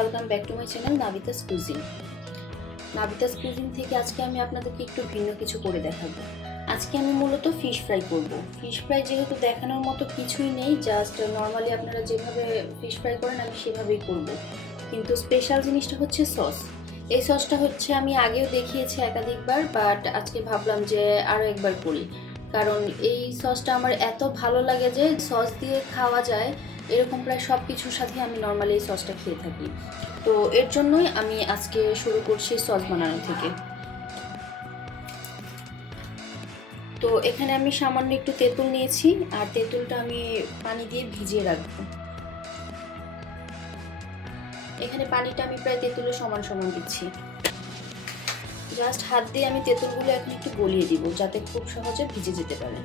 Welcome back to my channel Nabita's cuisine. Nabita's cuisine থেকে আজকে আমি আপনাদেরকে একটু ভিন্ন কিছু করে দেখাবো। আজকে আমি মূলত ফিশ ফ্রাই করব। ফিশ ফ্রাই যেহেতু দেখানোর মতো কিছুই নেই, জাস্ট নর্মালি আপনারা যেভাবে ফিশ ফ্রাই করেন আমি সেভাবেই করব। কিন্তু স্পেশাল জিনিসটা হচ্ছে সস। এই সসটা হচ্ছে আমি আগেও দেখিয়েছি একাধিকবার, বাট আজকে ভাবলাম যে আরও একবার করি, কারণ এই সসটা আমার এত ভালো লাগে যে সস দিয়ে খাওয়া যায় এরকম প্রায় সব কিছুর সাথে আমি নর্মালি এই সসটা খেয়ে থাকি। তো এর জন্যই আমি আজকে শুরু করছি সস বানানো থেকে। তো এখানে আমি সামান্য একটু তেঁতুল নিয়েছি, আর তেঁতুলটা আমি পানি দিয়ে ভিজিয়ে রাখবো। এখানে পানিটা আমি প্রায় তেঁতুলের সমান সমান দিচ্ছি। জাস্ট হাত দিয়ে আমি তেঁতুলগুলো এখন একটু গলিয়ে দিব, যাতে খুব সহজে ভিজে যেতে পারে।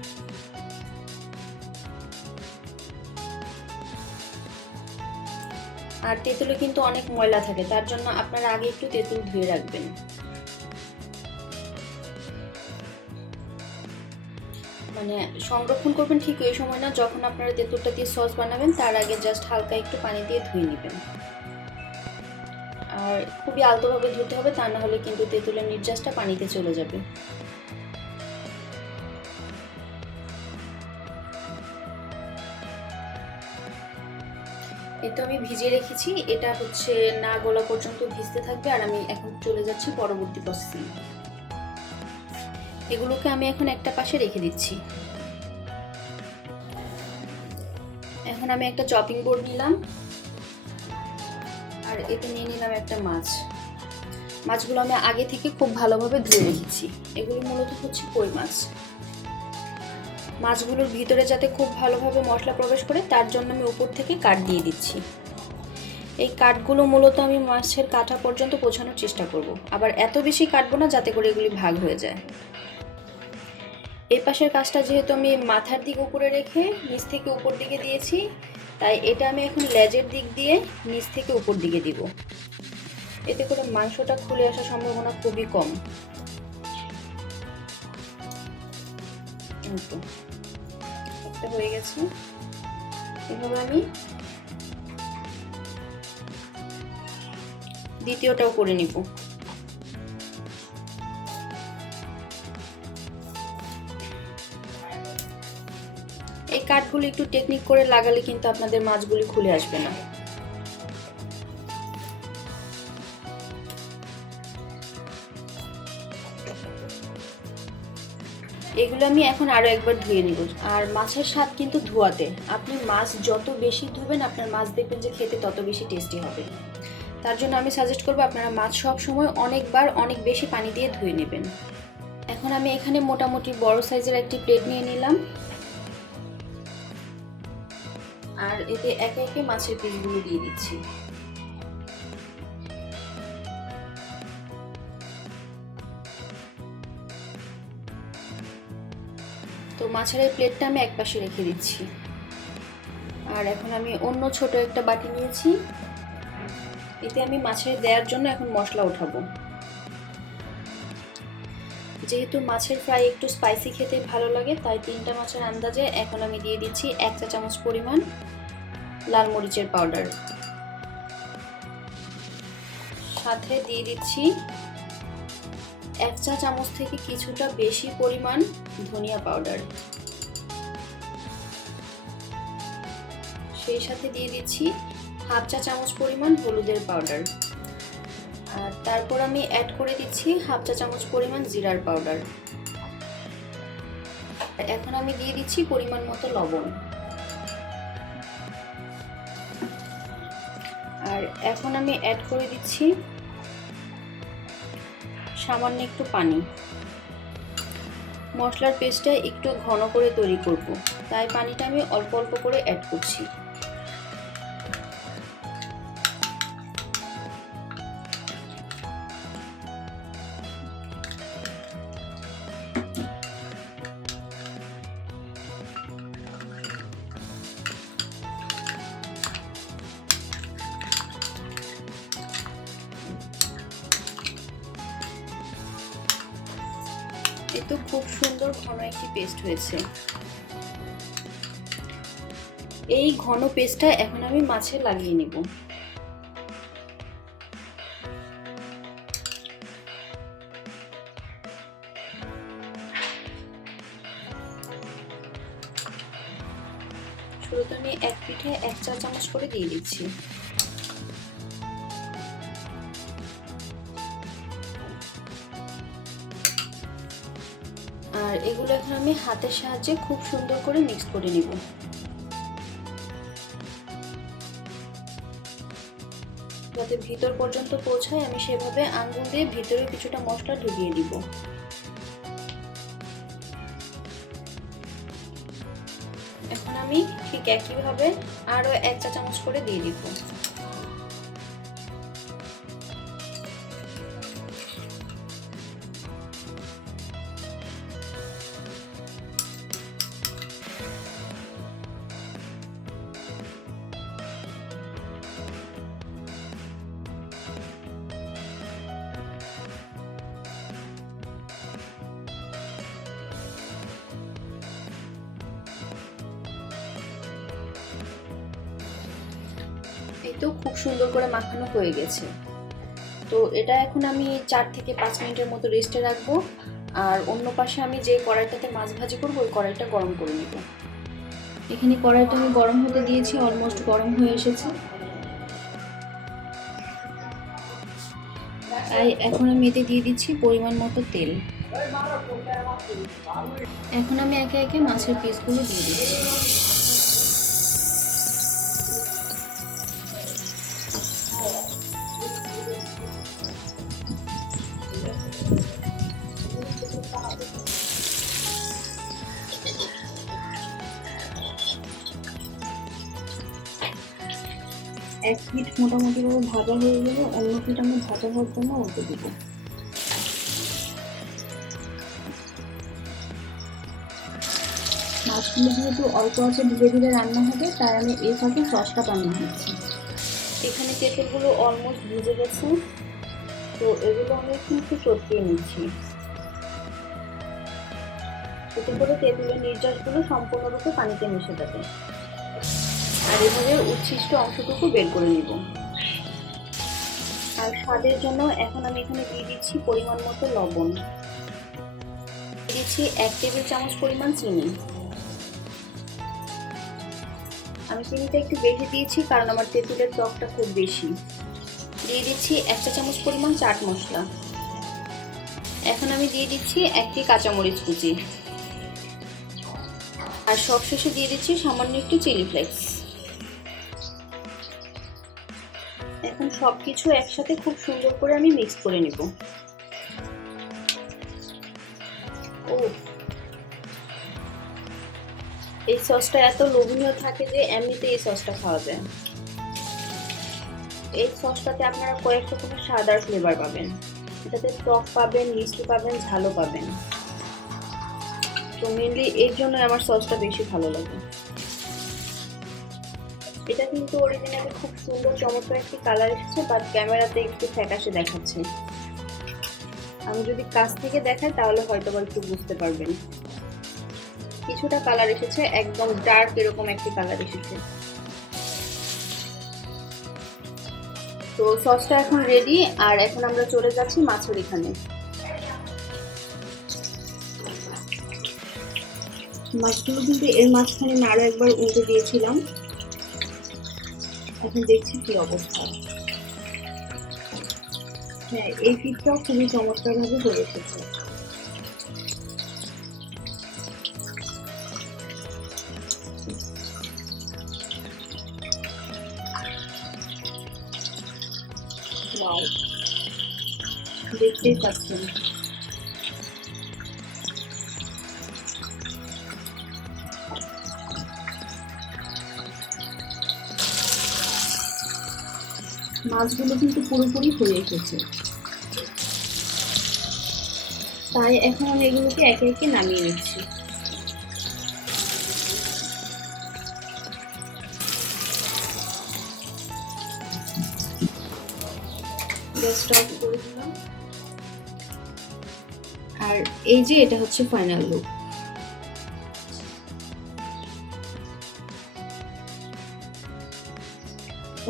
আর তেঁতুলে কিন্তু অনেক ময়লা থাকে, তার জন্য আপনারা আগে একটু তেঁতুল ধুয়ে রাখবেন। মানে সংরক্ষণ করবেন ঠিক ওই সময় না, যখন আপনারা তেঁতুলটা দিয়ে সস বানাবেন তার আগে জাস্ট হালকা একটু পানি দিয়ে ধুয়ে নেবেন। আর খুবই আলতোভাবে ধুতে হবে, তা না হলে কিন্তু তেঁতুলের নির্যাসটা পানিতে চলে যাবে। এই তো আমি ভিজিয়ে রেখেছি, এটা হচ্ছে না গলা পর্যন্ত ভিজতে থাকবে। আর আমি এখন চলে যাচ্ছি পরবর্তী প্রসেসিং। এগুলোকে আমি এখন একটা পাশে রেখে দিচ্ছি। এখন আমি একটা চপিং বোর্ড নিলাম, আর এতে নিয়ে নিলাম একটা মাছ। মাছগুলো আমি আগে থেকে খুব ভালোভাবে ধুয়ে রেখেছি। এগুলো মূলত হচ্ছে কই মাছ। মাছগুলোর ভিতরে যাতে খুব ভালোভাবে মশলা প্রবেশ করে তার জন্য আমি উপর থেকে কাট দিয়ে দিচ্ছি। এই কাটগুলো মূলত আমি মাছের কাঁটা পর্যন্ত পৌঁছানোর চেষ্টা করব, আবার এত বেশি কাটবো না যাতে করে এগুলি ভাগ হয়ে যায়। এই পাশের কাজটা যেহেতু আমি মাথার দিক উপরে রেখে নিচ থেকে উপর দিকে দিয়েছি, তাই এটা আমি এখন লেজের দিক দিয়ে নিচ থেকে উপর দিকে দিব। এতে করে মাংসটা খুলে আসার সম্ভাবনা খুবই কম। একটা হয়ে গেছে, এভাবে আমি দ্বিতীয়টাও করে নিব। এই কাঠগুলো একটু টেকনিক করে লাগালে কিন্তু আপনাদের মাছগুলি খুলে আসবে না। এগুলো আমি এখন আরো একবার ধুয়ে নিব। আর মাছের স্বাদ কিন্তু ধোয়াতে, আপনি মাছ যত বেশি ধুবেন আপনার মাছ দেখবেন যে খেতে তত বেশি টেস্টি হবে। তার জন্য আমি সাজেস্ট করবো আপনারা মাছ সব সময় অনেকবার অনেক বেশি পানি দিয়ে ধুয়ে নেবেন। এখন আমি এখানে মোটামুটি বড় সাইজের একটি প্লেট নিয়ে নিলাম, আর এতে একে একে মাছের পিসগুলো দিয়ে দিচ্ছি। তো মাছের এই প্লেটটা আমি একপাশে রেখে দিচ্ছি। আর এখন আমি অন্য ছোট একটা বাটি নিয়েছি, এতে আমি মাছের দেওয়ার জন্য এখন মশলা উঠাবো। যেহেতু মাছের ফ্রাই একটু স্পাইসি খেতে ভালো লাগে, তাই 3টা মাছের আন্দাজে এখন আমি দিয়ে দিচ্ছি 1 চা চামচ পরিমাণ লাল মরিচের পাউডার। সাথে দিয়ে দিচ্ছি 1 চা চামচ থেকে কিছুটা বেশি পরিমাণ ধনিয়া পাউডার। সেই সাথে দিয়ে দিচ্ছি 1/2 চা চামচ পরিমাণ হলুদের পাউডার। আর তারপর আমি অ্যাড করে দিচ্ছি 1/2 চা চামচ পরিমাণ জিরার পাউডার। এখন আমি দিয়ে দিচ্ছি পরিমাণ মতো লবণ। আর এখন আমি অ্যাড করে দিচ্ছি সামান্য একটু পানি। মশলার পেস্টটা একটু ঘন করে তৈরি করব, তাই পানিটা আমি অল্প অল্প করে অ্যাড করছি। এই তো খুব সুন্দর ঘন একটি পেস্ট হয়েছে। এই ঘন পেস্টটা এখন আমি মাছে লাগিয়ে নিব। শুরুতে আমি এক পিঠে 1 চা চামচ করে দিয়ে দিচ্ছি। আর এগুলো এখন আমি হাতের সাহায্যে খুব সুন্দর করে মিক্স করে নিব। যাতে ভিতর পর্যন্ত পৌঁছায় আমি সেভাবে আঙ্গুল দিয়ে ভিতরে কিছুটা মশলা ঢুকিয়ে দিব। এখন আমি ঠিক একইভাবে আরো 1 চা চামচ করে দিয়ে দিব। এই তো খুব সুন্দর করে মাখানো হয়ে গেছে। তো এটা এখন আমি 4 থেকে 5 মিনিটের মতো রেস্টে রাখবো। আর অন্য পাশে আমি যে কড়াইটাতে মাছ ভাজি করবো ওই কড়াইটা গরম করে নিব। এখানে কড়াইটা আমি গরম হতে দিয়েছি, অলমোস্ট গরম হয়ে এসেছে। তাই এখন আমি এতে দিয়ে দিচ্ছি পরিমাণ মতো তেল। এখন আমি একে একে মাছের পিসগুলো দিয়ে দিচ্ছি। এক পিঠ মোটামুটি ভাবে ভাজা হয়ে গেলে অন্য পিঠ আমি ভাজা হওয়ার জন্য উল্টে দিব। মাছগুলো যেহেতু অল্প আছে ধীরে ধীরে রান্না হবে, তাই আমি এই ফাঁকে সসটা বানিয়ে নিচ্ছি। এখানে তেঁতুলগুলো অলমোস্ট ভিজে গেছে, তো এগুলো আমি একটু চটকিয়ে নিচ্ছি। এতে করে তেঁতুলের নির্যাসগুলো সম্পূর্ণরূপে পানিতে মিশে যাবে। আর এভাবে উচ্ছিষ্ট অংশটুকু বের করে নিব। আর স্বাদের জন্য এখন আমি এখানে দিয়ে দিচ্ছি পরিমাণ মতো লবণ, দিচ্ছি 1 টেবিল চামচ পরিমাণ চিনি। আমি চিনিটা একটু বেশি দিয়েছি কারণ আমার তেঁতুলের টকটা খুব বেশি। দিয়ে দিচ্ছি 1 চা চামচ পরিমাণ চাট মশলা। এখন আমি দিয়ে দিচ্ছি 1টি কাঁচামরিচ কুচি। আর সবশেষে দিয়ে দিচ্ছি সামান্য একটু চিলি ফ্লেক্স। এখন সবকিছু একসাথে খুব সুন্দর করে আমি মিক্স করে নিব। এই সসটা এত লোভনীয় থাকে যে এমনিতে এই সসটা খাওয়া যায়। এই সসটাতে আপনারা কয়েক রকমের স্বাদ আর ফ্লেভার পাবেন। এটাতে টক পাবেন, মিষ্টি পাবেন, ঝালও পাবেন। তো মেনলি এর জন্য আমার সসটা বেশি ভালো লাগে। এটা কিন্তু অরিজিনালি খুব সুন্দর চমৎকার একটি কালার এসেছে, বাট ক্যামেরাতে একটু ফ্যাকাশে দেখাচ্ছে। আমি যদি কাছ থেকে দেখাই তাহলে হয়তো একটু বুঝতে পারবেন। কিছুটা কালার এসেছে, একদম ডার্ক এরকম একটি কালার এসেছে। তো সসটা এখন রেডি। আর এখন আমরা চলে যাচ্ছি মাছের এখানে। মাছগুলো কিন্তু এর মাঝখানে আমি আরো একবার উল্টে দিয়েছিলাম। এখন দেখছি কি অবস্থা। হ্যাঁ, এই পিঠটাও খুবই চমৎকার ভাবে হয়ে এসেছে। দেখতেই পাচ্ছেন মাছগুলো কিন্তু পুরোপুরি হয়ে এসেছে। তাই এখন আমি এগুলোকে একে একে নামিয়ে নিচ্ছি। গ্যাসটা অফ করে দিলাম। আর এই যে এটা হচ্ছে ফাইনাল লুক।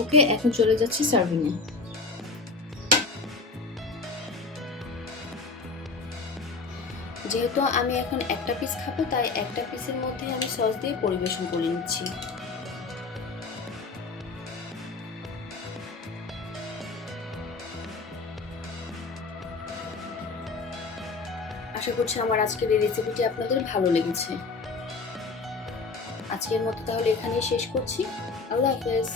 ওকে, এখন চলে যাচ্ছি সার্ভিং এ। যেহেতু আমি এখন একটা পিস খাবো, তাই একটা পিসের মধ্যে আমি সস দিয়ে পরিবেশন করে নিচ্ছি। আশা করছি আমার আজকের এই রেসিপিটি আপনাদের ভালো লেগেছে। আজকের মতো তাহলে এখানেই শেষ করছি। আল্লাহ হাফেজ।